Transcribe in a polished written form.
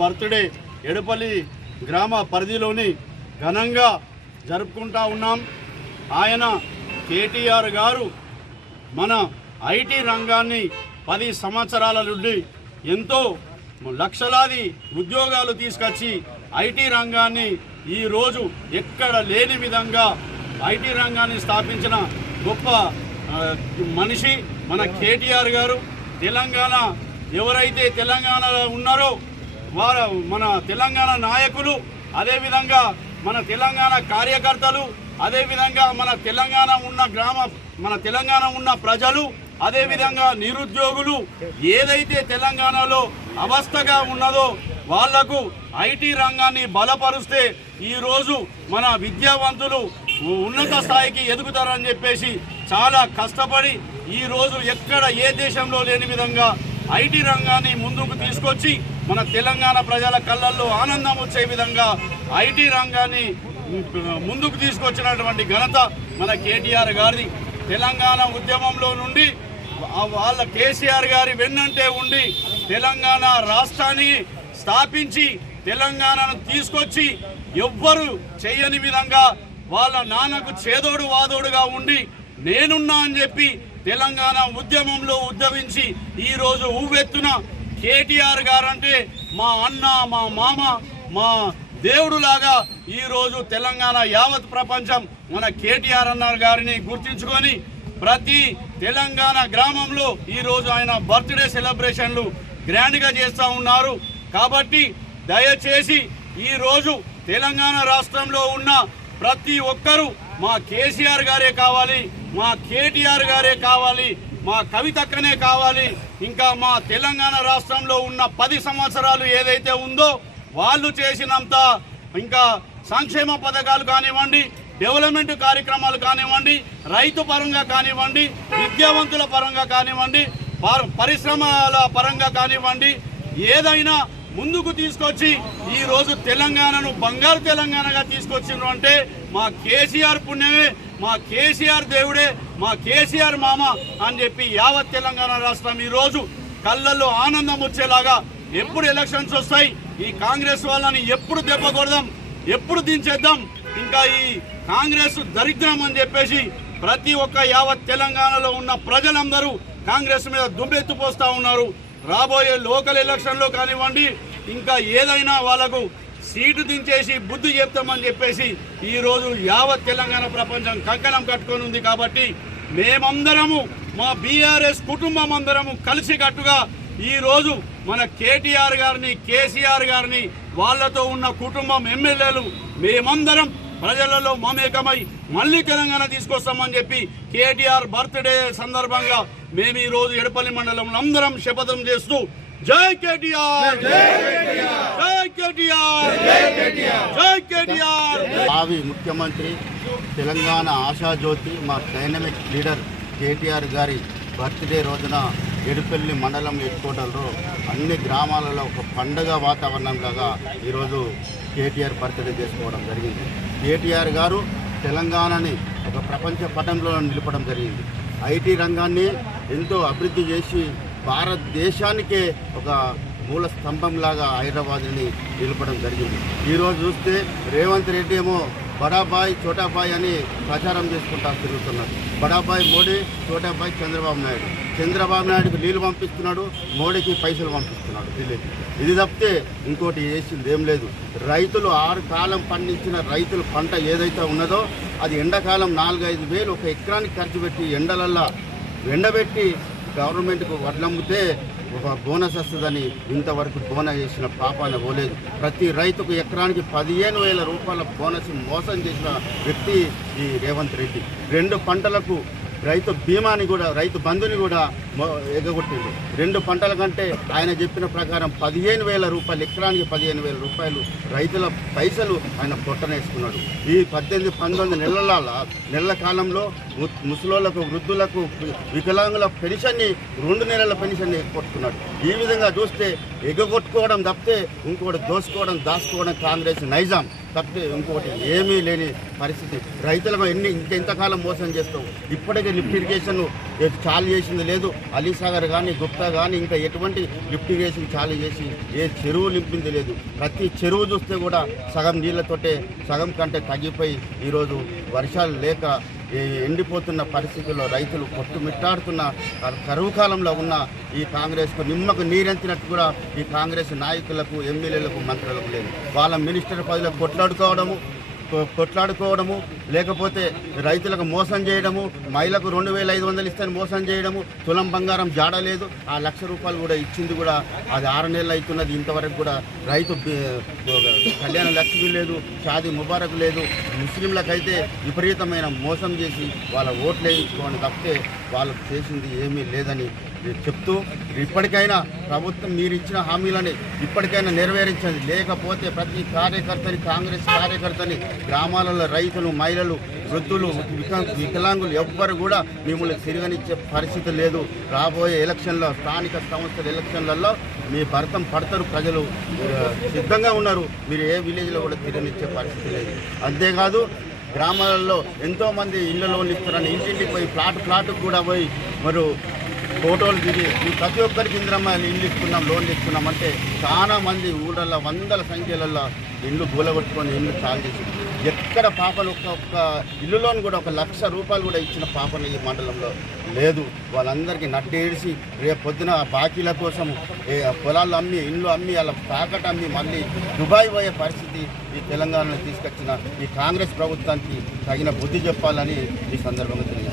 Birthday Edapalli గ్రామ పరిధిలోని ఘనంగా జరుపుకుంటా ఉన్నాం. ఆయన కేటీఆర్ గారు మన ఐటీ రంగాన్ని 10 సంవత్సరాల నుండి ఎంతో లక్షలాది ఉద్యోగాలు తీసుకొచ్చి ఐటీ రంగాన్ని ఈరోజు ఎక్కడ లేని విధంగా ఐటీ రంగాన్ని స్థాపించిన గొప్ప మనిషి మన కేటీఆర్ గారు. తెలంగాణ ఎవరైతే తెలంగాణలో ఉన్నారో వారు మన తెలంగాణ నాయకులు, అదేవిధంగా మన తెలంగాణ కార్యకర్తలు, అదేవిధంగా మన తెలంగాణ ఉన్న ప్రజలు, అదేవిధంగా నిరుద్యోగులు ఏదైతే తెలంగాణలో అవస్థగా ఉన్నదో వాళ్లకు ఐటీ రంగాన్ని బలపరుస్తే ఈరోజు మన విద్యావంతులు ఉన్నత స్థాయికి ఎదుగుతారని చెప్పేసి చాలా కష్టపడి ఈరోజు ఎక్కడ ఏ దేశంలో లేని విధంగా ఐటీ రంగాన్ని ముందుకు తీసుకొచ్చి మన తెలంగాణ ప్రజల కళ్ళల్లో ఆనందం వచ్చే విధంగా ఐటీ రంగాన్ని ముందుకు తీసుకొచ్చినటువంటి ఘనత మన కేటీఆర్ గారిది. తెలంగాణ ఉద్యమంలో నుండి వాళ్ళ కేసీఆర్ గారి వెన్నంటే ఉండి తెలంగాణ రాష్ట్రాన్ని స్థాపించి తెలంగాణను తీసుకొచ్చి ఎవ్వరు చేయని విధంగా వాళ్ళ నాన్నకు చేదోడు వాదోడుగా ఉండి నేనున్నా అని చెప్పి తెలంగాణ ఉద్యమంలో ఉద్యమించి ఈరోజు ఊవెత్తున కేటీఆర్ గారంటే మా అన్న, మా మామ, మా దేవుడులాగా ఈరోజు తెలంగాణ యావత్ ప్రపంచం మన కేటీఆర్ అన్న గారిని గుర్తించుకొని ప్రతి తెలంగాణ గ్రామంలో ఈరోజు ఆయన బర్త్డే సెలబ్రేషన్లు గ్రాండ్గా చేస్తూ ఉన్నారు. కాబట్టి దయచేసి ఈరోజు తెలంగాణ రాష్ట్రంలో ఉన్న ప్రతి ఒక్కరూ మా కేసీఆర్ గారే కావాలి, మా కేటీఆర్ గారే కావాలి, మా కవితక్కనే కావాలి, ఇంకా మా తెలంగాణ రాష్ట్రంలో ఉన్న 10 సంవత్సరాలు ఏదైతే ఉందో వాళ్ళు చేసినంత ఇంకా సంక్షేమ పథకాలు కానివ్వండి, డెవలప్మెంట్ కార్యక్రమాలు కానివ్వండి, రైతు పరంగా కానివ్వండి, విద్యావంతుల పరంగా కానివ్వండి, పరిశ్రమల పరంగా కానివ్వండి, ఏదైనా ముందుకు తీసుకొచ్చి ఈరోజు తెలంగాణను బంగారు తెలంగాణగా తీసుకొచ్చిండ్రు అంటే మా కేసీఆర్ పుణ్యమే, మా కేసీఆర్ దేవుడే, మా కేసీఆర్ మామ అని చెప్పి యావత్ తెలంగాణ రాష్ట్రం ఈరోజు కళ్ళల్లో ఆనందం వచ్చేలాగా ఎప్పుడు ఎలక్షన్స్ వస్తాయి, ఈ కాంగ్రెస్ వాళ్ళని ఎప్పుడు దెబ్బ కొడదాం, ఎప్పుడు దించేద్దాం, ఇంకా ఈ కాంగ్రెస్ దరిద్రం అని చెప్పేసి ప్రతి ఒక్క యావత్ తెలంగాణలో ఉన్న ప్రజలందరూ కాంగ్రెస్ మీద దుమ్మెత్తిపోస్తూ ఉన్నారు. రాబోయే లోకల్ ఎలక్షన్లో కానివ్వండి, ఇంకా ఏదైనా వాళ్ళకు సీటు దించేసి బుద్ధి చెప్తామని చెప్పేసి ఈరోజు యావత్ తెలంగాణ ప్రపంచం కంకణం కట్టుకొని ఉంది. కాబట్టి మేమందరము, మా బీఆర్ఎస్ కుటుంబం అందరము కలిసికట్టుగా ఈరోజు మన కేటీఆర్ గారిని, కేసీఆర్ గారిని, వాళ్లతో ఉన్న కుటుంబం ఎమ్మెల్యేలు మేమందరం ప్రజలలో మమేకమై మళ్ళీ తెలంగాణ తీసుకొస్తామని చెప్పి కేటీఆర్ బర్త్డే సందర్భంగా మేము ఈరోజు ఎడపల్లి మండలంలో అందరం శపథం చేస్తూ జై కేటీఆర్, జై కేటీఆర్, జై కేటీఆర్. భావి ముఖ్యమంత్రి, తెలంగాణ ఆశాజ్యోతి, మా డైనమిక్ లీడర్ కేటీఆర్ గారి బర్త్డే రోజున ఎడపల్లి మండలం హెడ్ క్వార్టర్లో అన్ని గ్రామాలలో ఒక పండుగ వాతావరణంలాగా ఈరోజు కేటీఆర్ బర్త్డే చేసుకోవడం జరిగింది. కేటీఆర్ గారు తెలంగాణని ఒక ప్రపంచ పటంలో నిలపడం జరిగింది. ఐటీ రంగాన్ని ఎంతో అభివృద్ధి చేసి భారతదేశానికే ఒక మూల స్తంభంలాగా హైదరాబాద్ని నిలపడం జరిగింది. ఈరోజు చూస్తే రేవంత్ రెడ్డి ఏమో బడాబాయ్ చోటాబాయ్ అని ప్రచారం చేసుకుంటా తిరుగుతున్నారు. బడాబాయ్ మోడీ, చోటాబాయ్ చంద్రబాబు నాయుడు. చంద్రబాబు నాయుడుకి నీళ్లు పంపిస్తున్నాడు, మోడీకి పైసలు పంపిస్తున్నాడు ఢిల్లీకి. ఇది తప్పితే ఇంకోటి చేసింది ఏం లేదు. రైతులు 6 కాలం పండించిన రైతుల పంట ఏదైతే ఉన్నదో అది ఎండాకాలం 4-5 వేలు ఒక ఎకరానికి ఖర్చు పెట్టి ఎండలల్లా ఎండబెట్టి గవర్నమెంట్కు వడ్లమ్మితే ఒక బోనస్ వస్తుందని ఇంతవరకు బోనస్ చేసిన పాపాన పోలేదు. ప్రతి రైతుకు ఎకరానికి 15,000 రూపాయల బోనస్ మోసం చేసిన వ్యక్తి ఈ రేవంత్ రెడ్డి. 2 పంటలకు రైతు బీమాని కూడా రైతు బంధుని కూడా ఎగగొట్టిండు. 2 పంటల కంటే ఆయన చెప్పిన ప్రకారం 15,000 రూపాయలు, ఎకరానికి 15,000 రూపాయలు రైతుల పైసలు ఆయన పొట్టనేసుకున్నాడు. ఈ 18-19 నెలల కాలంలో ముసలోళ్లకు, వృద్ధులకు, వికలాంగుల పెన్షన్ని 2 నెలల పెన్షన్ని ఎగ్గొట్టుకున్నాడు. ఈ విధంగా చూస్తే ఎగ్గొట్టుకోవడం తప్పితే ఇంకోటి దోసుకోవడం, దాచుకోవడం కాంగ్రెస్ నైజాం తప్పితే ఇంకోటి ఏమీ లేని పరిస్థితి. రైతులకు ఇంకెంతకాలం మోసం చేస్తావు? ఇప్పటికే లిఫ్ట్ ఇరిగేషన్ చాలు చేసింది లేదు. అలీసాగర్ కానీ, గుప్తా కానీ ఇంకా ఎటువంటి లిఫ్ట్ ఇరిగేషన్ చాలు చేసి ఏ చెరువు నింపింది లేదు. ప్రతి చెరువు చూస్తే కూడా సగం నీళ్ళతోటే, సగం కంటే తగ్గిపోయి ఈరోజు వర్షాలు లేక ఎండిపోతున్న పరిస్థితుల్లో రైతులు కొట్టుమిట్టాడుతున్న కరువు కాలంలో ఉన్న ఈ కాంగ్రెస్కు నిమ్మకు నీరెంతినట్టు కూడా ఈ కాంగ్రెస్ నాయకులకు, ఎమ్మెల్యేలకు, మంత్రులకు లేదు. వాళ్ళ మినిస్టర్ పదవులకు కొట్లాడుకోవడము, లేకపోతే రైతులకు మోసం చేయడము, మహిళకు 2,500 ఇస్తే మోసం చేయడము, తులం బంగారం జాడలేదు. ఆ 1,00,000 రూపాయలు కూడా ఇచ్చింది కూడా అది 6 నెలలు అవుతున్నది. ఇంతవరకు కూడా రైతు కళ్యాణ లక్ష్మి లేదు, షాదీ ముబారక్ లేదు. ముస్లింలకైతే విపరీతమైన మోసం చేసి వాళ్ళ ఓట్లు వేయించుకోవడం తప్పితే వాళ్ళకు చేసింది ఏమీ లేదని చెప్తూ, ఇప్పటికైనా ప్రభుత్వం మీరు ఇచ్చిన హామీలని ఇప్పటికైనా నెరవేర్చండి. లేకపోతే ప్రతి కార్యకర్తని, కాంగ్రెస్ కార్యకర్తని, గ్రామాలలో రైతులు, మహిళలు, వృద్ధులు, వికలాంగులు ఎవ్వరు కూడా మిమ్మల్ని తిరగనిచ్చే పరిస్థితి లేదు. రాబోయే ఎలక్షన్లో, స్థానిక సంస్థల ఎలక్షన్లలో మీ భర్తం పడతారు. ప్రజలు సిద్ధంగా ఉన్నారు. మీరు ఏ విలేజ్లో కూడా తిరగనిచ్చే పరిస్థితి లేదు. అంతేకాదు గ్రామాలలో ఎంతోమంది ఇళ్ళ లోన్లు ఇస్తారని ఇంటింటికి పోయి ప్లాట్కు కూడా పోయి మరి ఫోటోలు దిగి ప్రతి ఒక్కరికి ఇంద్రమ్మ ఇల్లు ఇస్తున్నాం, లోన్లు ఇస్తున్నాం అంటే చాలా మంది ఊళ్ళల్లో 100ల సంఖ్యలలో ఇల్లు గూలగొట్టుకొని ఇల్లు చాలు చేసి ఎక్కడ పాపలు ఒక్క ఇల్లులోని కూడా 1,00,000 రూపాయలు కూడా ఇచ్చిన పాపలు ఈ మండలంలో లేదు. వాళ్ళందరికీ నడ్డేడిసి రేపు పొద్దున బాకీల కోసం పొలాలు అమ్మి, ఇండ్లు అమ్మి, అలా తాకట అమ్మి మళ్ళీ దుబాయ్ పోయే పరిస్థితి ఈ తెలంగాణలో తీసుకొచ్చిన ఈ కాంగ్రెస్ ప్రభుత్వానికి తగిన బుద్ధి చెప్పాలని ఈ సందర్భంగా తెలియజేస్తాను.